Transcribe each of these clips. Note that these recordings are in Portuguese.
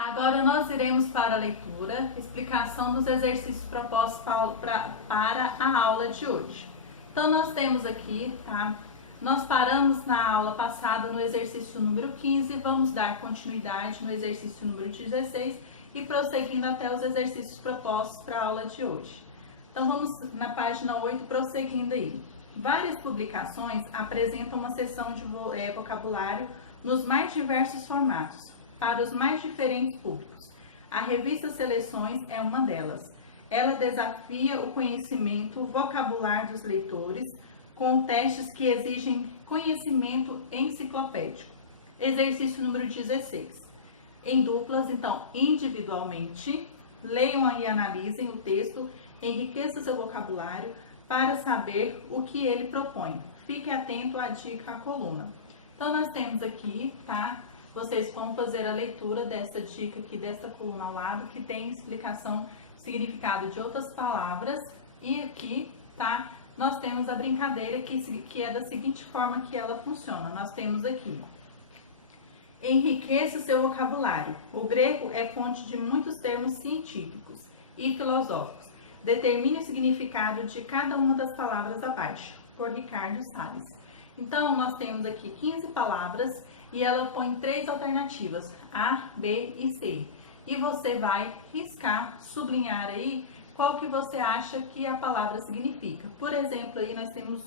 Agora nós iremos para a leitura, explicação dos exercícios propostos para a aula de hoje. Então nós temos aqui, tá? Nós paramos na aula passada no exercício número 15, vamos dar continuidade no exercício número 16 e prosseguindo até os exercícios propostos para a aula de hoje. Então vamos na página 8, prosseguindo aí. Várias publicações apresentam uma seção de vocabulário nos mais diversos formatos, para os mais diferentes públicos. A revista Seleções é uma delas. Ela desafia o conhecimento vocabular dos leitores com testes que exigem conhecimento enciclopédico. Exercício número 16. Em duplas, então, individualmente, leiam e analisem o texto, enriqueçam seu vocabulário para saber o que ele propõe. Fique atento à dica, à coluna. Então, nós temos aqui, tá? Vocês vão fazer a leitura dessa dica aqui, dessa coluna ao lado, que tem explicação, significado de outras palavras. E aqui, tá? Nós temos a brincadeira que é da seguinte forma que ela funciona. Nós temos aqui: enriqueça o seu vocabulário. O grego é fonte de muitos termos científicos e filosóficos. Determine o significado de cada uma das palavras abaixo, por Ricardo Salles. Então, nós temos aqui 15 palavras e ela põe 3 alternativas, A, B e C. E você vai riscar, sublinhar aí qual que você acha que a palavra significa. Por exemplo, aí nós temos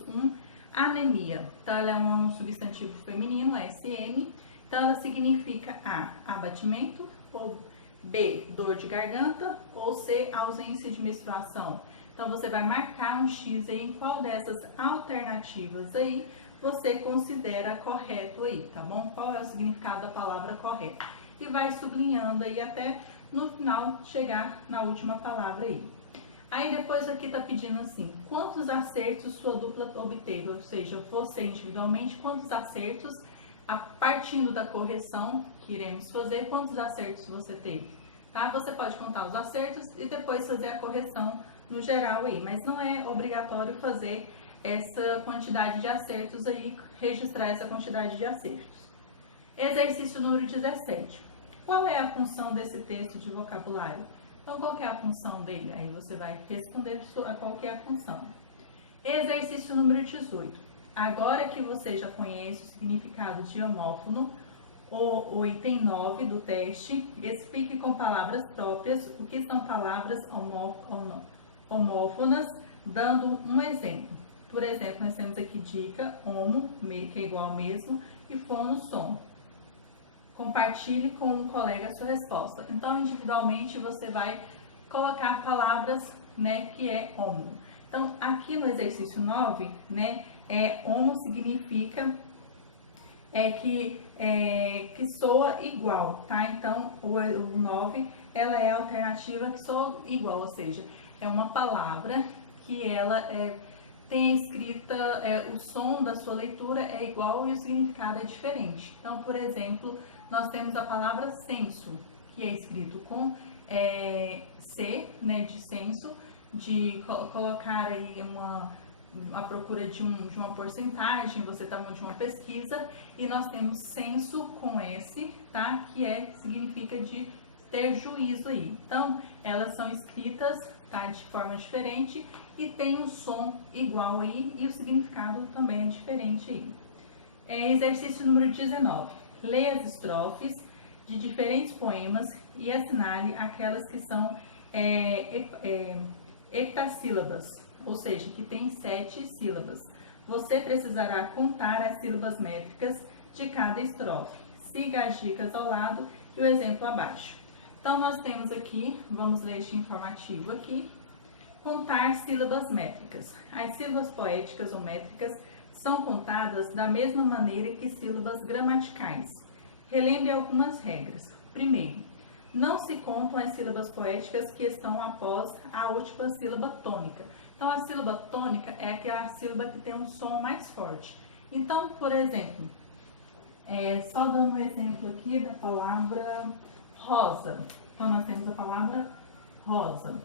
anemia. Então, ela é um substantivo feminino, SM. Então, ela significa A, abatimento, ou B, dor de garganta, ou C, ausência de menstruação. Então, você vai marcar um X aí em qual dessas alternativas aí você considera correto aí, tá bom? Qual é o significado da palavra correta? E vai sublinhando aí até no final chegar na última palavra aí. Aí depois aqui tá pedindo assim, quantos acertos sua dupla obteve? Ou seja, você individualmente, quantos acertos, partindo da correção que iremos fazer, quantos acertos você teve? Tá? Você pode contar os acertos e depois fazer a correção no geral aí, mas não é obrigatório fazer essa quantidade de acertos aí, registrar essa quantidade de acertos. Exercício número 17. Qual é a função desse texto de vocabulário? Então, qual que é a função dele? Aí você vai responder qual que é a função. Exercício número 18. Agora que você já conhece o significado de homófono, o item 9 do teste, explique com palavras próprias o que são palavras homófonas, dando um exemplo. Por exemplo, nós temos aqui dica, homo, que é igual ao mesmo, e fono, som. Compartilhe com um colega a sua resposta. Então, individualmente, você vai colocar palavras, né, que é homo. Então, aqui no exercício 9, né, homo significa que soa igual, tá? Então, o 9, ela é a alternativa que soa igual, ou seja, é uma palavra que ela tem a escrita, o som da sua leitura é igual e o significado é diferente. Então, por exemplo, nós temos a palavra senso, que é escrito com C, né, de senso, de colocar aí a procura de uma porcentagem, você está de uma pesquisa, e nós temos senso com S, tá, que significa de ter juízo aí. Então, elas são escritas, tá, de forma diferente e tem um som igual aí e o significado também é diferente aí. Exercício número 19. Leia as estrofes de diferentes poemas e assinale aquelas que são heptassílabas, ou seja, que tem 7 sílabas. Você precisará contar as sílabas métricas de cada estrofe. Siga as dicas ao lado e o exemplo abaixo. Então, nós temos aqui, vamos ler este informativo aqui, contar sílabas métricas. As sílabas poéticas ou métricas são contadas da mesma maneira que sílabas gramaticais. Relembre algumas regras. Primeiro, não se contam as sílabas poéticas que estão após a última sílaba tônica. Então, a sílaba tônica é aquela sílaba que tem um som mais forte. Então, por exemplo, só dando um exemplo aqui da palavra rosa. Então, nós temos a palavra rosa.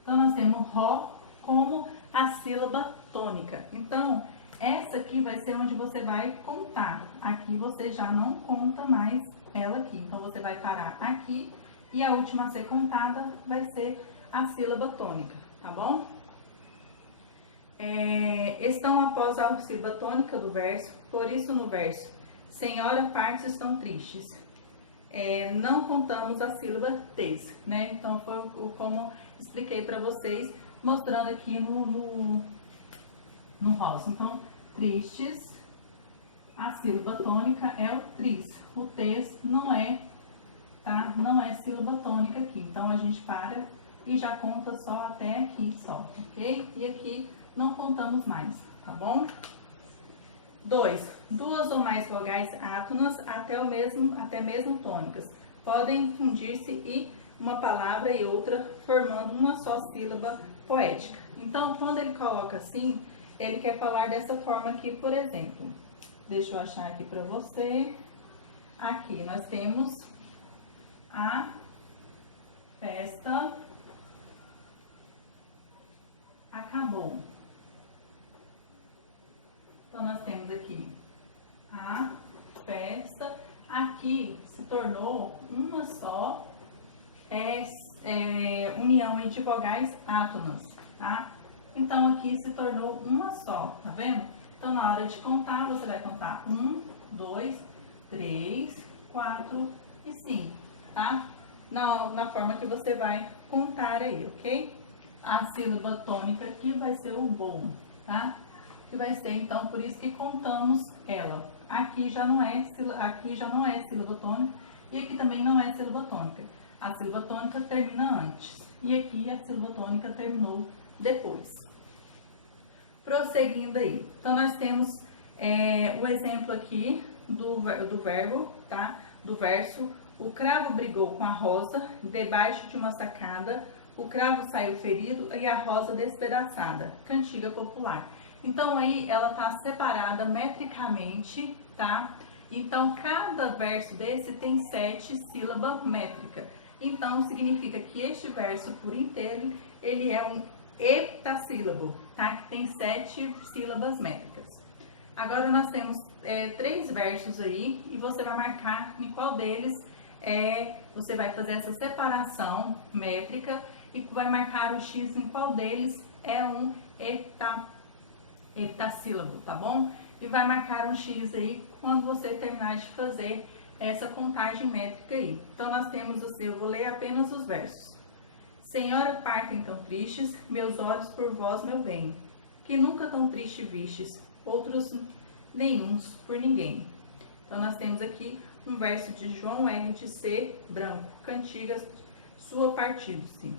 Então, nós temos Ró como a sílaba tônica. Então, Essa aqui vai ser onde você vai contar. Aqui você já não conta mais ela aqui. Então, você vai parar aqui e a última a ser contada vai ser a sílaba tônica, tá bom? Estão após a sílaba tônica do verso, por isso no verso, senhora, partes estão tristes. Não contamos a sílaba tes, né? Então, foi como expliquei para vocês, mostrando aqui no rosa. Então, tristes, a sílaba tônica é o tris. O tes não é, tá? Não é sílaba tônica aqui. Então, a gente para e já conta só até aqui, só, ok? E aqui não contamos mais, tá bom? 2. Duas ou mais vogais átonas até mesmo tônicas. Podem fundir-se e uma palavra e outra, formando uma só sílaba poética. Então, quando ele coloca assim, ele quer falar dessa forma aqui, por exemplo. Deixa eu achar aqui para você. Aqui nós temos a festa acabou. Então, nós temos aqui a festa. Aqui se tornou uma só união de vogais átonas, tá? Então, aqui se tornou uma só, tá vendo? Então, na hora de contar, você vai contar 1, 2, 3, 4 e 5, tá? Na forma que você vai contar aí, ok? A sílaba tônica aqui vai ser o bom, tá? Que vai ser, então, por isso que contamos ela. Aqui já não é sílaba tônica e aqui também não é sílaba tônica. A sílaba tônica termina antes e aqui a sílaba tônica terminou depois. Prosseguindo aí. Então, nós temos o exemplo aqui do verbo, tá? Do verso. O cravo brigou com a rosa debaixo de uma sacada. O cravo saiu ferido e a rosa despedaçada. Cantiga popular. Então, aí ela tá separada metricamente, tá? Então, cada verso desse tem 7 sílabas métricas. Então, significa que este verso por inteiro, ele é um heptassílabo, tá? Que tem 7 sílabas métricas. Agora, nós temos 3 versos aí e você vai marcar em qual deles você vai fazer essa separação métrica e vai marcar o X em qual deles é um heptassílabo, tá bom? E vai marcar um X aí quando você terminar de fazer essa contagem métrica aí. Então, nós temos assim, eu vou ler apenas os versos. Senhora, partem tão tristes, meus olhos por vós, meu bem, que nunca tão triste vistes, outros nenhuns por ninguém. Então, nós temos aqui um verso de João R. de C. Branco, Cantigas, sua partido-se.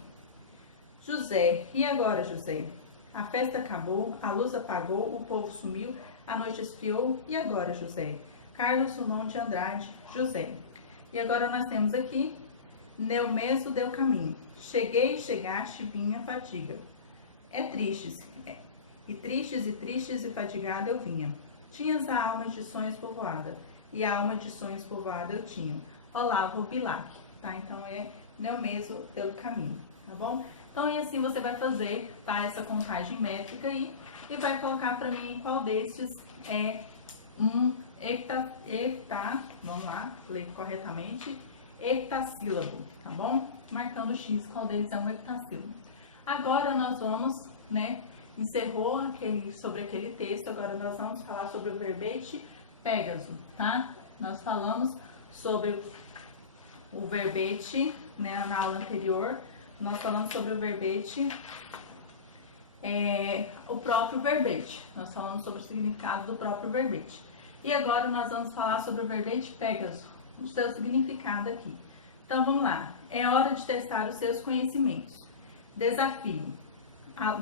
José, e agora, José? A festa acabou, a luz apagou, o povo sumiu, a noite esfriou, e agora, José? Carlos Drummond de Andrade, José. E agora nós temos aqui, Neu mesmo deu caminho. Cheguei, chegaste, vinha fadiga. Tristes, e tristes e fadigada eu vinha. Tinhas a alma de sonhos povoada, e a alma de sonhos povoada eu tinha. Olavo Bilac, tá? Então, Neu mesmo deu caminho, tá bom? Então, e assim você vai fazer, tá? Essa contagem métrica aí, e vai colocar para mim qual destes é um vamos lá, ler corretamente, heptassílabo, tá bom? Marcando o X, qual deles é um heptassílabo. Agora nós vamos, né, encerrou sobre aquele texto, agora nós vamos falar sobre o verbete Pégaso, tá? Nós falamos sobre o verbete, né, na aula anterior, nós falamos sobre o verbete, o próprio verbete, nós falamos sobre o significado do próprio verbete. E agora nós vamos falar sobre o verbete Pégaso, o seu significado aqui. Então, vamos lá. É hora de testar os seus conhecimentos. Desafio.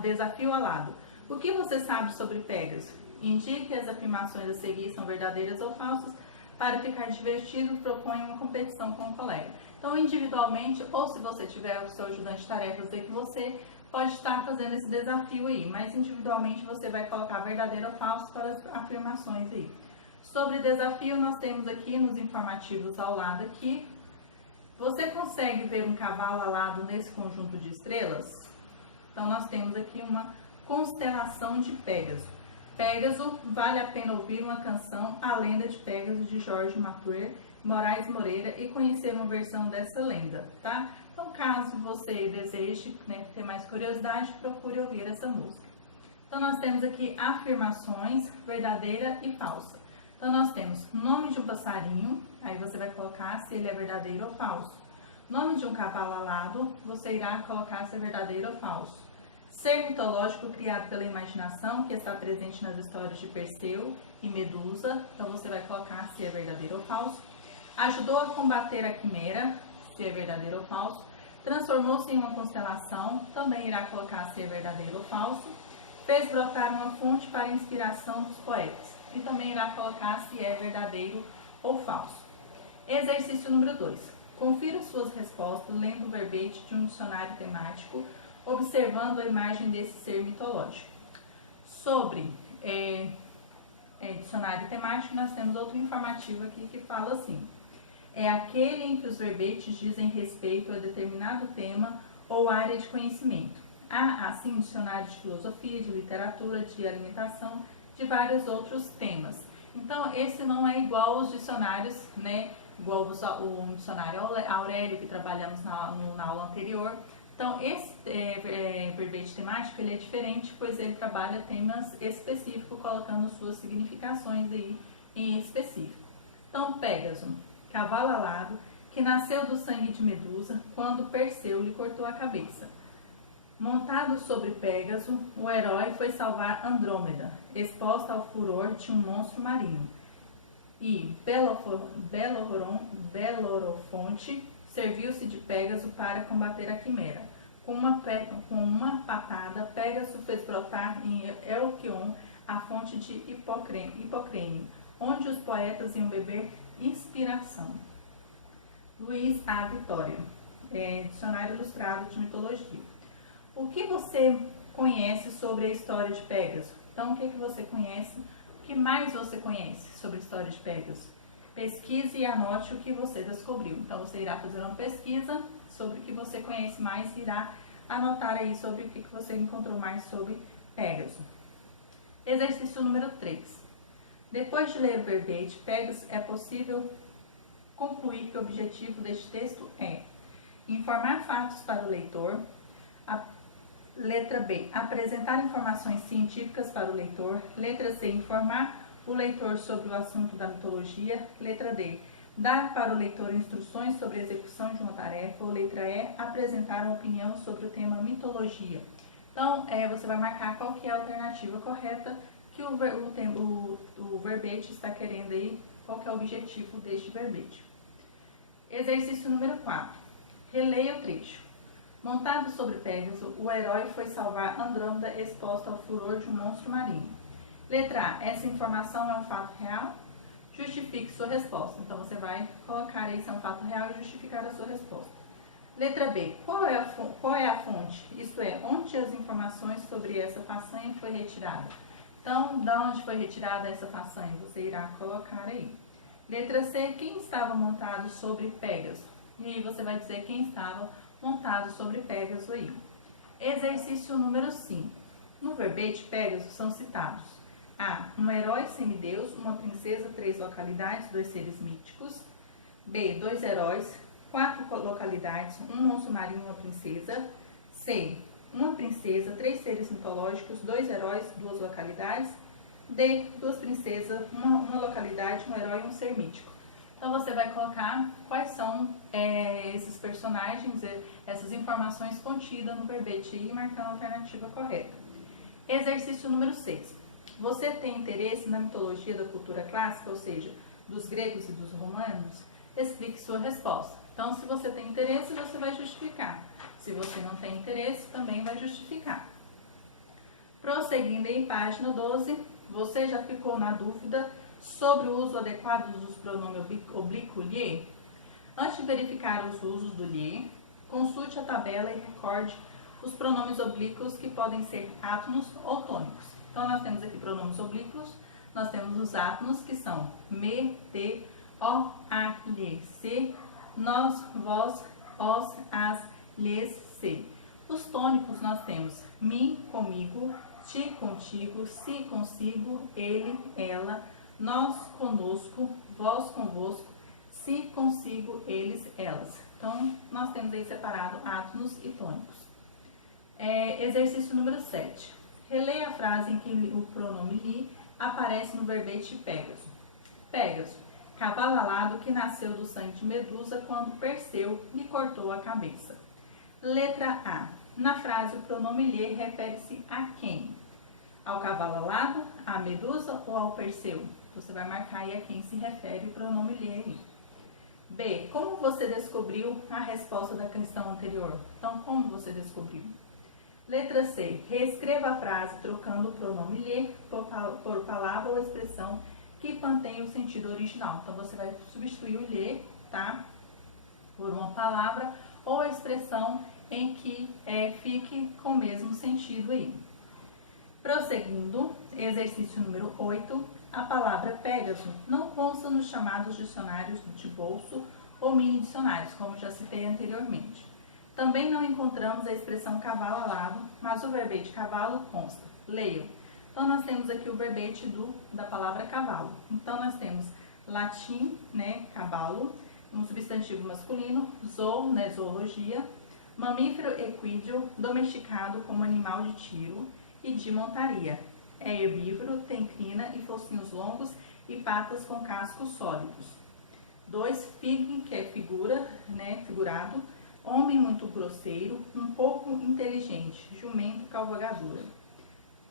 Desafio alado. O que você sabe sobre Pégaso? Indique as afirmações a seguir são verdadeiras ou falsas. Para ficar divertido, proponha uma competição com um colega. Então, individualmente, ou se você tiver o seu ajudante de tarefas aí que você pode estar fazendo esse desafio aí, mas individualmente você vai colocar verdadeiro ou falso para as afirmações aí. Sobre desafio, nós temos aqui nos informativos ao lado aqui. Você consegue ver um cavalo alado nesse conjunto de estrelas? Então, nós temos aqui uma constelação de Pégaso. Pégaso, vale a pena ouvir uma canção, A Lenda de Pégaso, de Jorge Matuer Moraes Moreira, e conhecer uma versão dessa lenda, tá? Então, caso você deseje, né, ter mais curiosidade, procure ouvir essa música. Então, nós temos aqui afirmações, verdadeira e falsa. Então, nós temos nome de um passarinho, aí você vai colocar se ele é verdadeiro ou falso. Nome de um cavalo alado, você irá colocar se é verdadeiro ou falso. Ser mitológico criado pela imaginação, que está presente nas histórias de Perseu e Medusa, então você vai colocar se é verdadeiro ou falso. Ajudou a combater a quimera, se é verdadeiro ou falso. Transformou-se em uma constelação, também irá colocar se é verdadeiro ou falso. Fez brotar uma fonte para a inspiração dos poetas, e também irá colocar se é verdadeiro ou falso. Exercício número 2. Confira suas respostas lendo o verbete de um dicionário temático, observando a imagem desse ser mitológico. Sobre dicionário temático, nós temos outro informativo aqui que fala assim: é aquele em que os verbetes dizem respeito a determinado tema ou área de conhecimento. Há, assim, dicionários de filosofia, de literatura, de alimentação, de vários outros temas. Então, esse não é igual aos dicionários, né? Igual o dicionário Aurélio, que trabalhamos na aula anterior. Então, esse verbete temático, ele é diferente, pois ele trabalha temas específicos, colocando suas significações aí em específico. Então, Pégaso, cavalo alado, que nasceu do sangue de Medusa, quando Perseu lhe cortou a cabeça. Montado sobre Pégaso, o herói foi salvar Andrômeda, exposta ao furor de um monstro marinho. E Belorofonte serviu-se de Pégaso para combater a quimera. Com uma patada, Pégaso fez brotar em Elquion a fonte de Hipocrene, onde os poetas iam beber inspiração. Luiz A. Vitória, Dicionário Ilustrado de Mitologia. O que você conhece sobre a história de Pégaso? Então, o que você conhece? O que mais você conhece sobre a história de Pégaso? Pesquise e anote o que você descobriu. Então, você irá fazer uma pesquisa sobre o que você conhece mais e irá anotar aí sobre o que você encontrou mais sobre Pégaso. Exercício número 3. Depois de ler o verbete Pégaso, é possível concluir que o objetivo deste texto é informar fatos para o leitor. Letra B, apresentar informações científicas para o leitor. Letra C, informar o leitor sobre o assunto da mitologia. Letra D, dar para o leitor instruções sobre a execução de uma tarefa. Ou letra E, apresentar uma opinião sobre o tema mitologia. Então, você vai marcar qual que é a alternativa correta que o verbete está querendo aí, qual que é o objetivo deste verbete. Exercício número 4. Releia o trecho. Montado sobre Pégaso, o herói foi salvar Andrômeda exposta ao furor de um monstro marinho. Letra A. Essa informação é um fato real? Justifique sua resposta. Então, você vai colocar aí se é um fato real e justificar a sua resposta. Letra B. Qual é a fonte? Isto é, onde as informações sobre essa façanha foi retirada? Então, de onde foi retirada essa façanha? Você irá colocar aí. Letra C. Quem estava montado sobre Pégaso? E aí você vai dizer quem estava montado sobre Pégaso aí. Exercício número 5. No verbete Pégaso são citados: A. Um herói semideus, uma princesa, 3 localidades, 2 seres míticos. B. 2 heróis, 4 localidades, um monstro marinho, uma princesa. C. Uma princesa, 3 seres mitológicos, 2 heróis, 2 localidades. D. 2 princesas, uma localidade, um herói e um ser mítico. Então, você vai colocar quais são esses personagens, essas informações contidas no verbete e marcando a alternativa correta. Exercício número 6. Você tem interesse na mitologia da cultura clássica, ou seja, dos gregos e dos romanos? Explique sua resposta. Então, se você tem interesse, você vai justificar. Se você não tem interesse, também vai justificar. Prosseguindo em página 12, você já ficou na dúvida sobre o uso adequado dos pronomes oblíquo lhe? Antes de verificar os usos do lhe, consulte a tabela e recorde os pronomes oblíquos que podem ser átonos ou tônicos. Então, nós temos aqui pronomes oblíquos, nós temos os átonos que são me, te, o, a, lhe, se, nós, vós, os, as, lhes, se. Os tônicos nós temos mi, comigo, ti contigo, se consigo, ele, ela, nós conosco, vós convosco, se consigo, eles, elas. Então, nós temos aí separado átonos e tônicos. Exercício número 7. Releia a frase em que o pronome li aparece no verbete Pégaso. Pégaso, cavalo alado que nasceu do sangue de Medusa quando Perseu lhe cortou a cabeça. Letra A. Na frase, o pronome lhe refere-se a quem? Ao cavalo alado, à Medusa ou ao Perseu? Você vai marcar aí a quem se refere o pronome lhe aí. B. Como você descobriu a resposta da questão anterior? Então, como você descobriu? Letra C. Reescreva a frase trocando o pronome lhe por palavra ou expressão que mantém o sentido original. Então, você vai substituir o lhe, tá, por uma palavra ou expressão em que fique com o mesmo sentido aí. Prosseguindo, exercício número 8, a palavra Pégaso não consta nos chamados dicionários de bolso ou mini dicionários, como já citei anteriormente. Também não encontramos a expressão cavalo alado, mas o verbete cavalo consta. Leiam. Então, nós temos aqui o verbete da palavra cavalo. Então, nós temos latim, né, cavalo, um substantivo masculino, zoo, né, zoologia, mamífero equídeo, domesticado como animal de tiro e de montaria. É herbívoro, tem crina e focinhos longos e patas com cascos sólidos. 2. Fig, que é figura, né, figurado, homem muito grosseiro, um pouco inteligente, jumento, cavalgadura.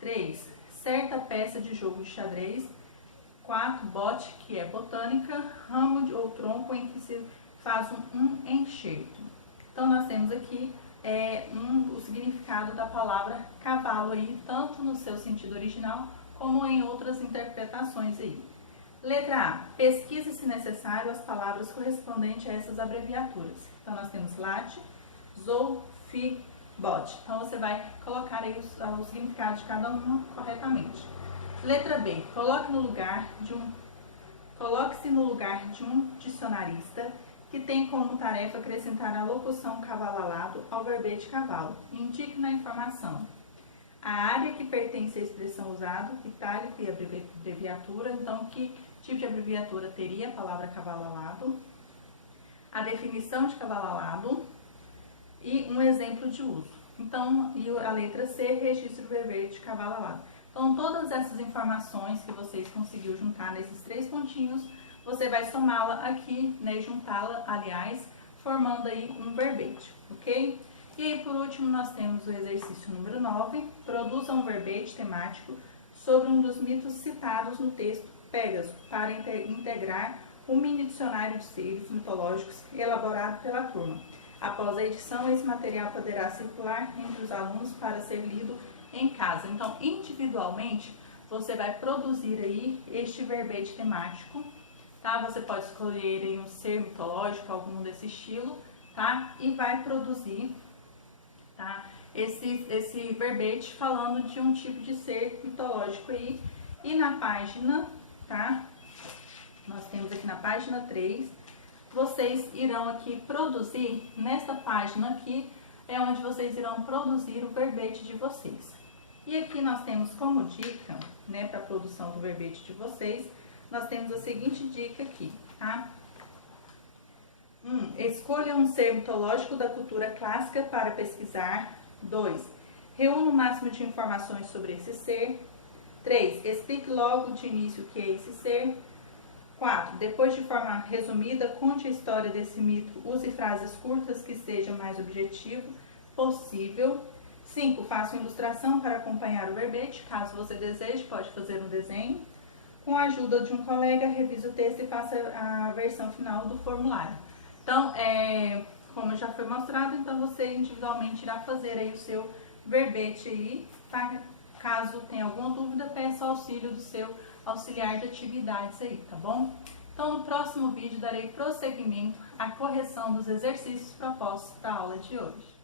3. Certa peça de jogo de xadrez. 4. Bote, que é botânica, ramo ou tronco em que se faz um enxerto. Então, nós temos aqui o significado da palavra cavalo aí, tanto no seu sentido original, como em outras interpretações aí. Letra A. Pesquise, se necessário, as palavras correspondentes a essas abreviaturas. Então, nós temos late, zoo, fig, bote. Então, você vai colocar aí o significado de cada uma corretamente. Letra B. Coloque-se no lugar de um dicionarista que tem como tarefa acrescentar a locução cavalo alado ao verbete cavalo. Indique na informação a área que pertence à expressão usada, itálico e abreviatura. Então, que tipo de abreviatura teria a palavra cavalo alado? A definição de cavalo alado e um exemplo de uso. Então, e a letra C, registro do verbete cavalo alado. Então, todas essas informações que vocês conseguiram juntar nesses 3 pontinhos, você vai somá-la aqui, né, juntá-la, aliás, formando aí um verbete, ok? E aí, por último, nós temos o exercício número 9, produza um verbete temático sobre um dos mitos citados no texto Pégaso, para integrar um mini dicionário de seres mitológicos elaborado pela turma. Após a edição, esse material poderá circular entre os alunos para ser lido em casa. Então, individualmente, você vai produzir aí este verbete temático, tá? Você pode escolher aí um ser mitológico, algum desse estilo, tá? E vai produzir, tá, esse verbete falando de um tipo de ser mitológico aí. E na página, tá? Nós temos aqui na página 3, vocês irão aqui produzir, nesta página aqui, é onde vocês irão produzir o verbete de vocês. E aqui nós temos como dica, né, para a produção do verbete de vocês, nós temos a seguinte dica aqui, tá? 1. Escolha um ser mitológico da cultura clássica para pesquisar. 2. Reúna o máximo de informações sobre esse ser. 3. Explique logo de início o que é esse ser. 4. Depois de forma resumida, conte a história desse mito. Use frases curtas que sejam mais objetivo possível. 5. Faça uma ilustração para acompanhar o verbete. Caso você deseje, pode fazer um desenho. Com a ajuda de um colega, revise o texto e faça a versão final do formulário. Então, como já foi mostrado, então você individualmente irá fazer aí o seu verbete aí, tá? Caso tenha alguma dúvida, peça o auxílio do seu auxiliar de atividades aí, tá bom? Então, no próximo vídeo, darei prosseguimento à correção dos exercícios propostos para a aula de hoje.